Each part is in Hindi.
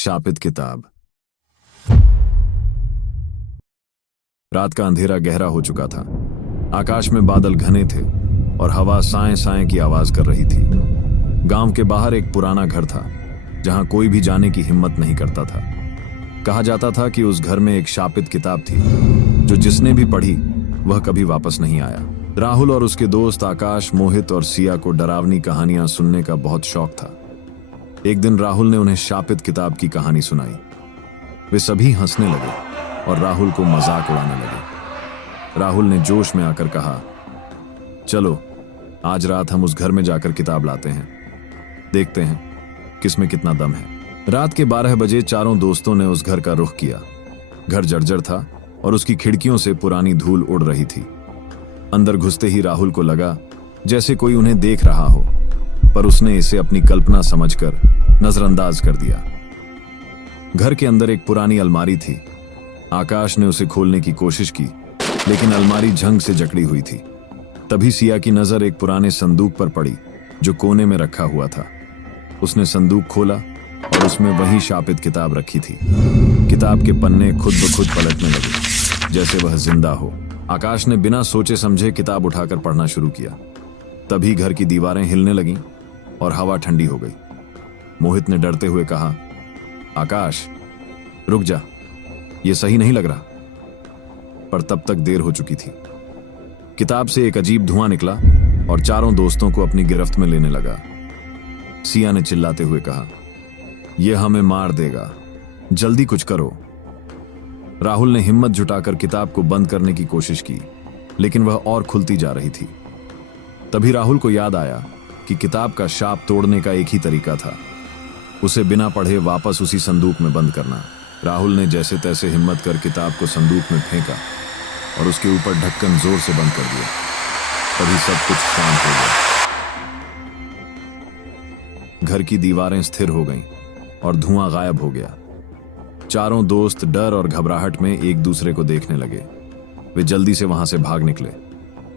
शापित किताब। रात का अंधेरा गहरा हो चुका था। आकाश में बादल घने थे और हवा साए साए की आवाज कर रही थी। गांव के बाहर एक पुराना घर था जहां कोई भी जाने की हिम्मत नहीं करता था। कहा जाता था कि उस घर में एक शापित किताब थी जो जिसने भी पढ़ी वह कभी वापस नहीं आया। राहुल और उसके दोस्त आकाश, मोहित और सिया को डरावनी कहानियां सुनने का बहुत शौक था। एक दिन राहुल ने उन्हें शापित किताब की कहानी सुनाई। वे सभी हंसने लगे और राहुल को मजाक उड़ाने लगे। राहुल ने जोश में आकर कहा, चलो आज रात हम उस घर में जाकर किताब लाते हैं, देखते हैं किसमें कितना दम है। रात के 12 बजे चारों दोस्तों ने उस घर का रुख किया। घर जर्जर था और उसकी खिड़कियों से पुरानी धूल उड़ रही थी। अंदर घुसते ही राहुल को लगा जैसे कोई उन्हें देख रहा हो, पर उसने इसे अपनी कल्पना समझकर नजरअंदाज कर दिया। घर के अंदर एक पुरानी अलमारी थी। आकाश ने उसे खोलने की कोशिश की, लेकिन अलमारी झंग से जकड़ी हुई थी। तभी सिया की नजर एक पुराने संदूक पर पड़ी जो कोने में रखा हुआ था। उसने संदूक खोला और उसमें वही शापित किताब रखी थी। किताब के पन्ने खुद ब खुद पलटने लगे जैसे वह जिंदा हो। आकाश ने बिना सोचे समझे किताब उठाकर पढ़ना शुरू किया। तभी घर की दीवारें हिलने लगीं और हवा ठंडी हो गई। मोहित ने डरते हुए कहा, आकाश रुक जा, यह सही नहीं लग रहा। पर तब तक देर हो चुकी थी। किताब से एक अजीब धुआं निकला और चारों दोस्तों को अपनी गिरफ्त में लेने लगा। सिया ने चिल्लाते हुए कहा, यह हमें मार देगा, जल्दी कुछ करो। राहुल ने हिम्मत जुटाकर किताब को बंद करने की कोशिश की, लेकिन वह और खुलती जा रही थी। तभी राहुल को याद आया कि किताब का शाप तोड़ने का एक ही तरीका था, उसे बिना पढ़े वापस उसी संदूक में बंद करना। राहुल ने जैसे तैसे हिम्मत कर किताब को संदूक में फेंका और उसके ऊपर ढक्कन जोर से बंद कर दिया। तभी सब कुछ शांत हो गया। घर की दीवारें स्थिर हो गईं और धुआं गायब हो गया। चारों दोस्त डर और घबराहट में एक दूसरे को देखने लगे। वे जल्दी से वहां से भाग निकले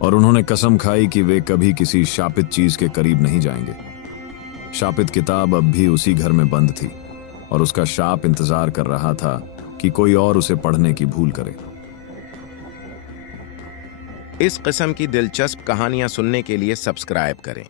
और उन्होंने कसम खाई कि वे कभी किसी शापित चीज के करीब नहीं जाएंगे। शापित किताब अब भी उसी घर में बंद थी और उसका शाप इंतजार कर रहा था कि कोई और उसे पढ़ने की भूल करे। इस किस्म की दिलचस्प कहानियां सुनने के लिए सब्सक्राइब करें।